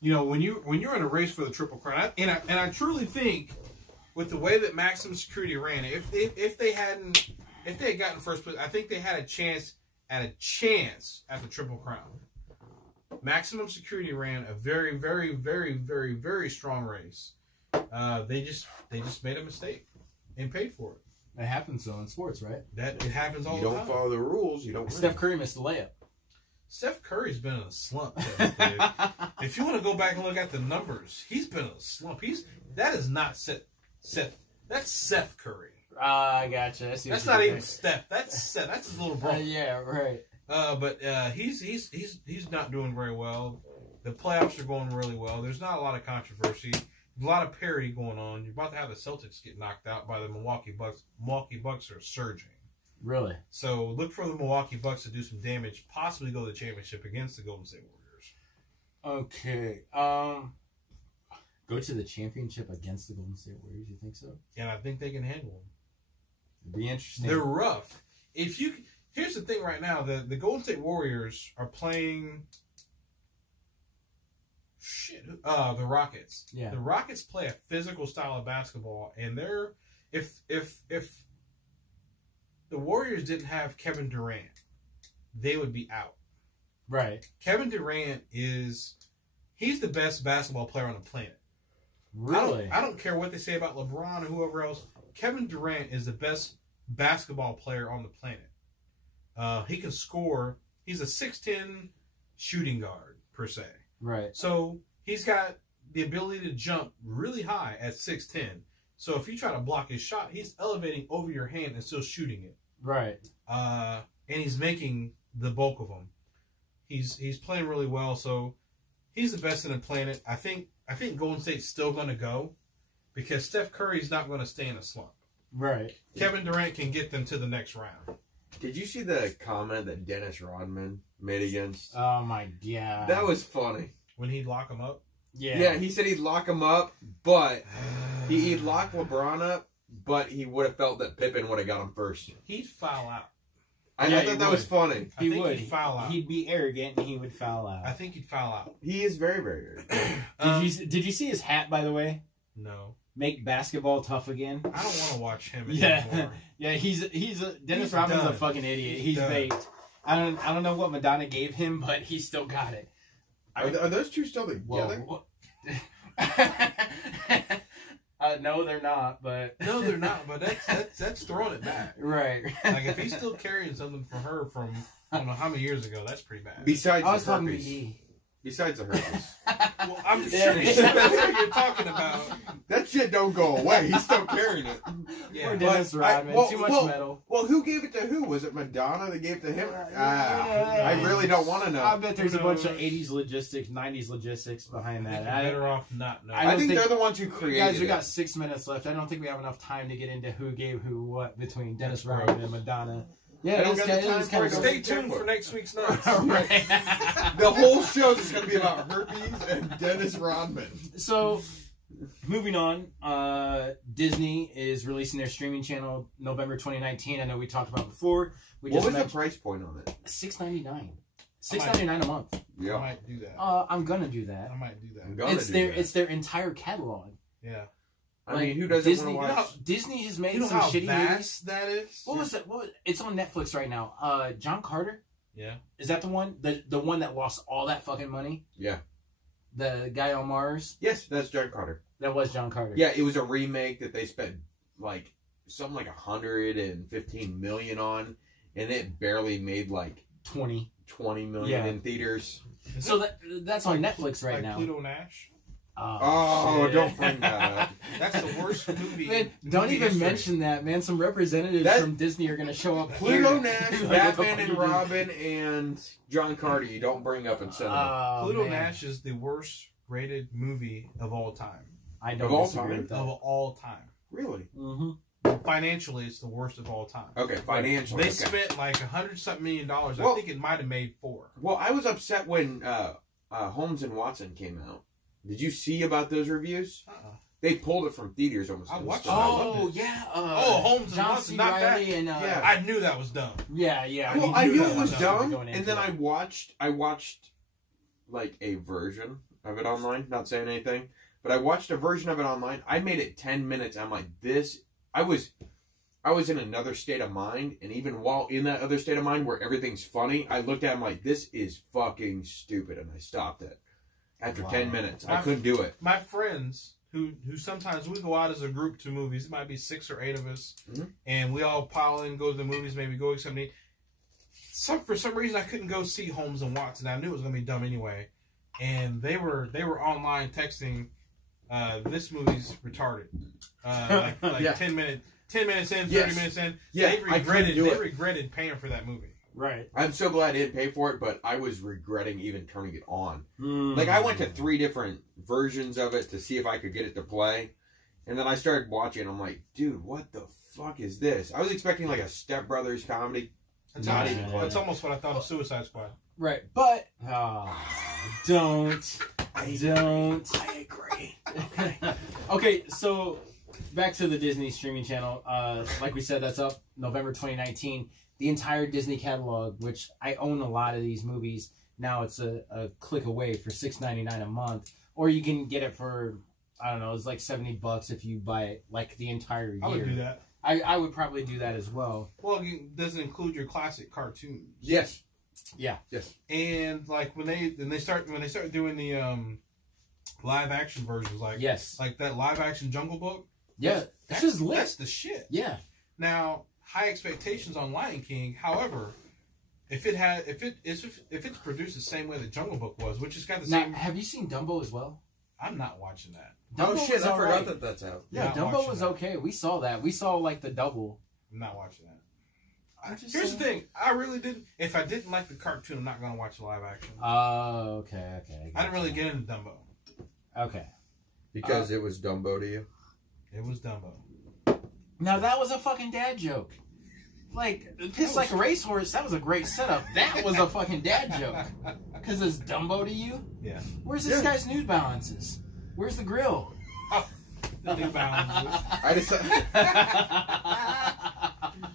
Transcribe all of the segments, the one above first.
when you're in a race for the Triple Crown, and I truly think with the way that Maximum Security ran, if they had gotten first place, I think they had a chance at the Triple Crown. Maximum Security ran a very, very, very, very, very strong race. They just made a mistake and paid for it. It happens though in sports, right? It happens all the time. You don't follow the rules, you don't win. Steph Curry missed the layup. Steph Curry's been in a slump. Dude. If you want to go back and look at the numbers, he's been in a slump. That is not Seth. That's Seth Curry. I gotcha. That's not even Steph. That's Seth. That's his little brother. Yeah, right. But he's not doing very well. The playoffs are going really well. There's not a lot of controversy. A lot of parity going on. You're about to have the Celtics get knocked out by the Milwaukee Bucks. Milwaukee Bucks are surging. Really? So look for the Milwaukee Bucks to do some damage, possibly go to the championship against the Golden State Warriors. Okay. Go to the championship against the Golden State Warriors, you think so? And I think they can handle them. It'd be interesting. They're rough. Here's the thing right now, the Golden State Warriors are playing the Rockets. Yeah. The Rockets play a physical style of basketball, and if the Warriors didn't have Kevin Durant, they would be out. Right. Kevin Durant he's the best basketball player on the planet. Really? I don't care what they say about LeBron or whoever else. Kevin Durant is the best basketball player on the planet. He can score. He's a 6'10" shooting guard, per se. Right. So he's got the ability to jump really high at 6'10". So if you try to block his shot, he's elevating over your hand and still shooting it. Right. And he's making the bulk of them. He's playing really well, so he's the best in the planet. I think Golden State's still going to go because Steph Curry's not going to stay in a slump. Right. Kevin Durant can get them to the next round. Did you see the comment that Dennis Rodman made against? Oh, my God. That was funny. When he'd lock him up? Yeah. Yeah, he said he'd lock him up, but he'd lock LeBron up, but he would have felt that Pippen would have got him first. He'd foul out. I thought that was funny. He would. He'd foul out. He'd be arrogant and he would foul out. I think he'd foul out. He is very, very arrogant. Did you see his hat, by the way? No. Make basketball tough again. I don't want to watch him anymore. Yeah, Dennis Rodman's a fucking idiot. He's baked. I don't know what Madonna gave him, but he still got it. Are those two still together? No, they're not. But that's throwing it back. Right. Like if he's still carrying something from her from I don't know how many years ago, that's pretty bad. Besides the herpes. Besides the herpes. Well, I'm sure that's what you're talking about. That shit don't go away. He's still carrying it. Yeah. Poor Dennis Rodman. Too much metal. Well, who gave it to who? Was it Madonna that gave it to him? I really don't want to know. I bet there's a bunch of 80s logistics, 90s logistics behind that. Better off not knowing. I think they're the ones who created it. Guys, we got 6 minutes left. I don't think we have enough time to get into who gave who what between Dennis Rodman and Madonna. Yeah, stay tuned for next week's Nuts. Right. The whole show is going to be about herpes and Dennis Rodman. So, moving on, Disney is releasing their streaming channel November 2019. I know we talked about before. What was the price point on it? $6.99. $6.99 a month. Yeah, I might do that. I'm gonna do that. I might do that. It's their entire catalog. Yeah. I mean, who doesn't want to watch? Disney has made some shitty movies. That is. What was it? It's on Netflix right now. John Carter. Yeah. Is that the one? The one that lost all that fucking money? Yeah. The guy on Mars? Yes, that's John Carter. That was John Carter. Yeah, it was a remake that they spent something like $115 million on, and it barely made like 20 million in theaters. So that's on Netflix right now. Pluto Nash. Oh, don't bring that up. That's the worst movie. Man, don't even mention that, man. Some representatives from Disney are going to show up. Pluto Nash, Batman and Robin, and John Carter. You don't bring up in cinema. Pluto Nash is the worst rated movie of all time. I don't disagree with that. Of all time. Really? Mm-hmm. Financially, it's the worst of all time. Okay, financially. They spent like $100-something million. I think it might have made $4 million. Well, I was upset when Holmes and Watson came out. Did you see about those reviews? They pulled it from theaters almost. I watched it. Oh, yeah. Holmes and Watson, not that. And, yeah, I knew that was dumb. Yeah. Well, I knew it was dumb, and then I watched like a version of it online. Not saying anything, but I watched a version of it online. I made it 10 minutes. I'm like, this. I was in another state of mind, and even while in that other state of mind where everything's funny, I looked at him like, this is fucking stupid, and I stopped it after 10 minutes. I couldn't do it. My friends, who sometimes we go out as a group to movies, it might be 6 or 8 of us, and we all pile in, go to the movies, maybe go to something. For some reason, I couldn't go see Holmes and Watson. I knew it was going to be dumb anyway, and they were online texting, this movie's retarded. Like 10 minutes in, 30 minutes in. Yeah, they regretted paying for that movie. Right. I'm so glad I didn't pay for it, but I was regretting even turning it on. Like, I went to 3 different versions of it to see if I could get it to play. And then I started watching, I'm like, dude, what the fuck is this? I was expecting like a Step Brothers comedy. Not even close. That's almost what I thought of Suicide Squad. Right. But, don't. I agree. Okay, so back to the Disney streaming channel. Like we said, that's up November 2019. The entire Disney catalog, which I own a lot of these movies. Now it's a click away for $6.99 a month. Or you can get it for, I don't know, it's like $70 if you buy it like the entire year. I would do that. I would probably do that as well. Well, does it include your classic cartoons? Yes. Yeah. Yes. And like when they start doing the live action versions, like like that live action Jungle Book. Yeah, that's the shit. Yeah. Now, high expectations on Lion King. However, if it's produced the same way the Jungle Book was, which has got the same. Have you seen Dumbo as well? I'm not watching that. Dumbo I forgot that that's out. Yeah, Dumbo was okay. We saw that. We saw like the double. I'm not watching that. Here's the thing. I really didn't. If I didn't like the cartoon, I'm not going to watch the live action. Oh, okay. I didn't really get into Dumbo. Okay. Because it was Dumbo to you? It was Dumbo. Now, that was a fucking dad joke. Like, piss like a racehorse, that was a great setup. That was a fucking dad joke. Because it's Dumbo to you? Yeah. Where's this guy's New Balances? Where's the grill? Oh, the New Balances.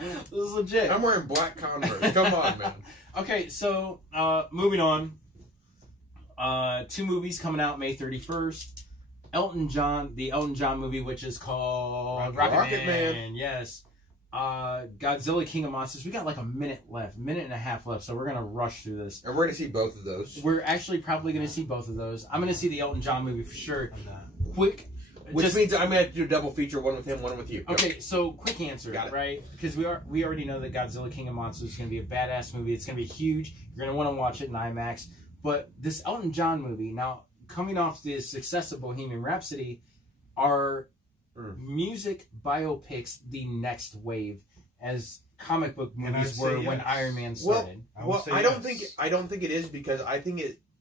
This is legit. I'm wearing black Converse. Come on, man. Okay, so moving on. 2 movies coming out May 31st. The Elton John movie, which is called Rocket Man. Yes. Godzilla King of Monsters. We got like a minute and a half left, so we're gonna rush through this. And we're gonna see both of those. We're actually probably gonna see both of those. I'm gonna see the Elton John movie for sure. I'm not. Quick. Which means I'm gonna have to do a double feature, one with him, one with you. Go. Okay, so quick answer, right? Because we already know that Godzilla King of Monsters is gonna be a badass movie. It's gonna be huge. You're gonna want to watch it in IMAX. But this Elton John movie, now coming off the success of Bohemian Rhapsody, are music biopics the next wave, as comic book movies were when Iron Man started? I don't think it is, because I think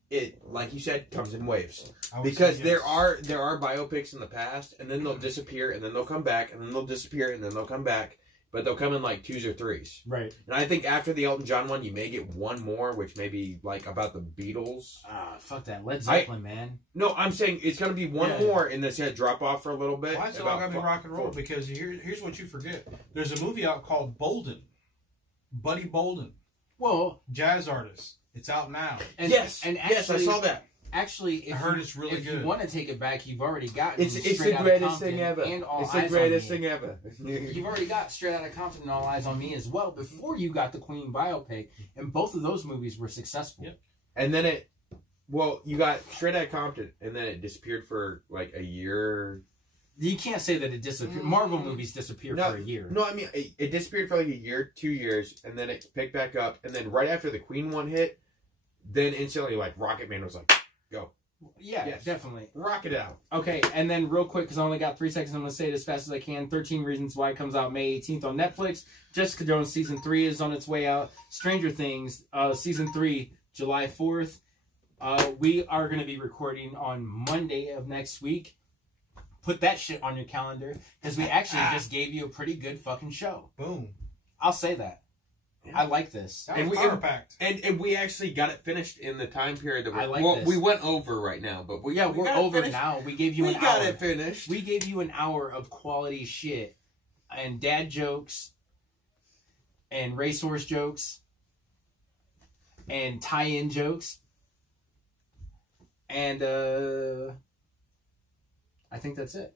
it like you said comes in waves, because there are biopics in the past, and then they'll disappear, and then they'll come back, and then they'll disappear, and then they'll come back, but they'll come in like 2s or 3s. Right. And I think after the Elton John one, you may get one more, which may be like about the Beatles. Fuck that. Led Zeppelin, man. No, I'm saying it's going to be one more, and this drop off for a little bit. Why is it all got to be rock and roll? Because here's what you forget. There's a movie out called Bolden. Buddy Bolden. Well, jazz artist. It's out now. And actually, I saw that. Actually, I heard it's really good. If you want to take it back, you've already got it's the greatest thing ever. It's the greatest thing ever. You've already got Straight Outta Compton and All Eyes on Me as well before you got the Queen biopic, and both of those movies were successful. Yep. And then you got Straight Outta Compton, and then it disappeared for like a year. You can't say that it disappeared. Marvel movies disappear for a year. No, I mean it disappeared for like a year, 2 years, and then it picked back up, and then right after the Queen one hit, then instantly like Rocket Man was like, go. Yeah, definitely. Rock it out. Okay, and then real quick, because I only got 3 seconds, I'm going to say it as fast as I can. 13 Reasons Why comes out May 18th on Netflix. Jessica Jones Season 3 is on its way out. Stranger Things Season 3, July 4th. We are going to be recording on Monday of next week. Put that shit on your calendar, because we actually just gave you a pretty good fucking show. Boom. I'll say that. Yeah. I like this. And we actually got it finished in the time period that this. We went over right now, but we're over now. We gave you an hour. We got it finished. We gave you an hour of quality shit and dad jokes and racehorse jokes and tie-in jokes. And I think that's it.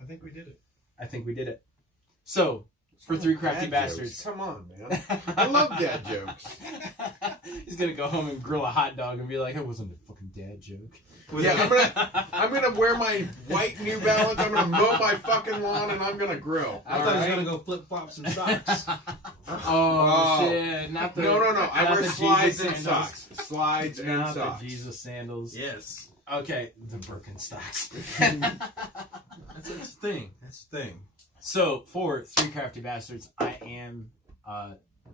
I think we did it. So, for Three Crafty Bastards. Come on, man. I love dad jokes. He's gonna go home and grill a hot dog and be like, "It wasn't a fucking dad joke." Yeah, I'm gonna wear my white New Balance. I'm gonna mow my fucking lawn and I'm gonna grill. I thought he was gonna go flip flops and socks. Oh shit! Not the no. I wear slides and socks. Slides and not socks. The Jesus sandals. Yes. Okay, the Birkenstocks. That's the thing. So for Three Crafty Bastards, I am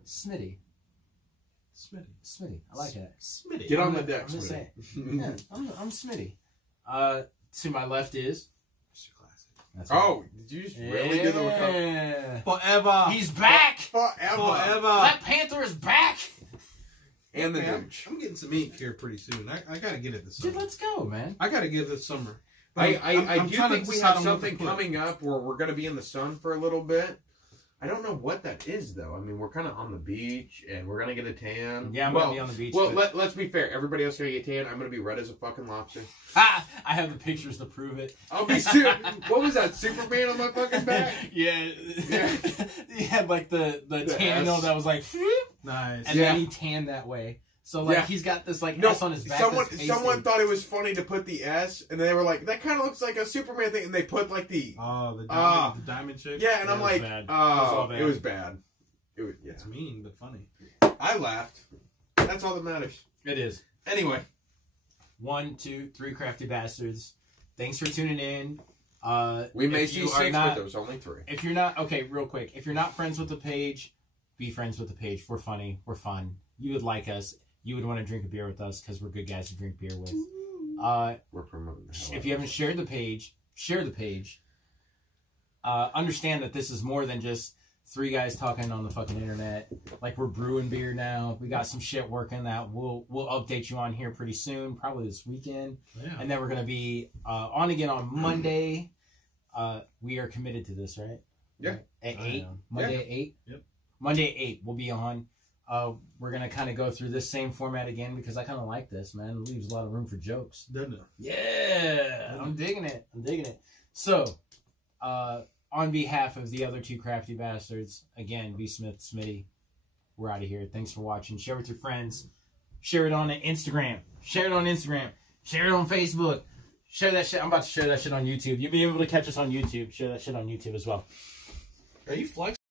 Smitty. Smitty. I like that. Smitty. Get on the deck, I'm just Smitty. saying. Yeah, I'm Smitty. To my left is Mr. Classic. That's right. Did you just really do Yeah. Forever. He's back. Forever. Black Panther is back. And the Man, douche. I'm getting some ink here pretty soon. I gotta get it this summer. Dude, let's go, man. I gotta get it this summer. I do trying to think we decide have on what to something put. coming up where we're going to be in the sun for a little bit. I don't know what that is, though. I mean, we're kind of on the beach, and we're going to get a tan. Yeah, I'm going to be on the beach. Well, let's be fair. Everybody else going to get tan. I'm going to be red as a fucking lobster. I have the pictures to prove it. I'll be what was that, Superman on my fucking back? Yeah. He had like the tan S. that was like, Nice. and then he tanned that way. So like he's got this like S on his back. Someone thought it was funny to put the S, and they were like, "That kind of looks like a Superman thing," and they put like the the diamond chick. Yeah, and I'm like, bad. it was bad. It was It's mean but funny. I laughed. That's all that matters. It is. Anyway, 1, 2, 3 Crafty Bastards. Thanks for tuning in. we may if see you 6, are not- but there was only 3. If you're not real quick, if you're not friends with the page, be friends with the page. We're funny. We're fun. You would like us. You would want to drink a beer with us because we're good guys to drink beer with. We're promoting the hell If you haven't shared the page, share the page. Understand that this is more than just 3 guys talking on the fucking internet. Like, we're brewing beer now. We got some shit working that we'll update you on here pretty soon, probably this weekend. Yeah. And then we're gonna be on again on Monday. We are committed to this, right? Yeah. At I 8. am. Monday at 8. Yep. Monday at 8. We'll be on. We're gonna kind of go through this same format again because I kind of like this, man. It leaves a lot of room for jokes. Doesn't it? Yeah, I'm digging it. So, on behalf of the other 2 Crafty Bastards, again, V Smith, Smitty, we're out of here. Thanks for watching. Share with your friends. Share it on Instagram. Share it on Facebook. Share that shit. I'm about to share that shit on YouTube. You'll be able to catch us on YouTube. Share that shit on YouTube as well. Are you flexing?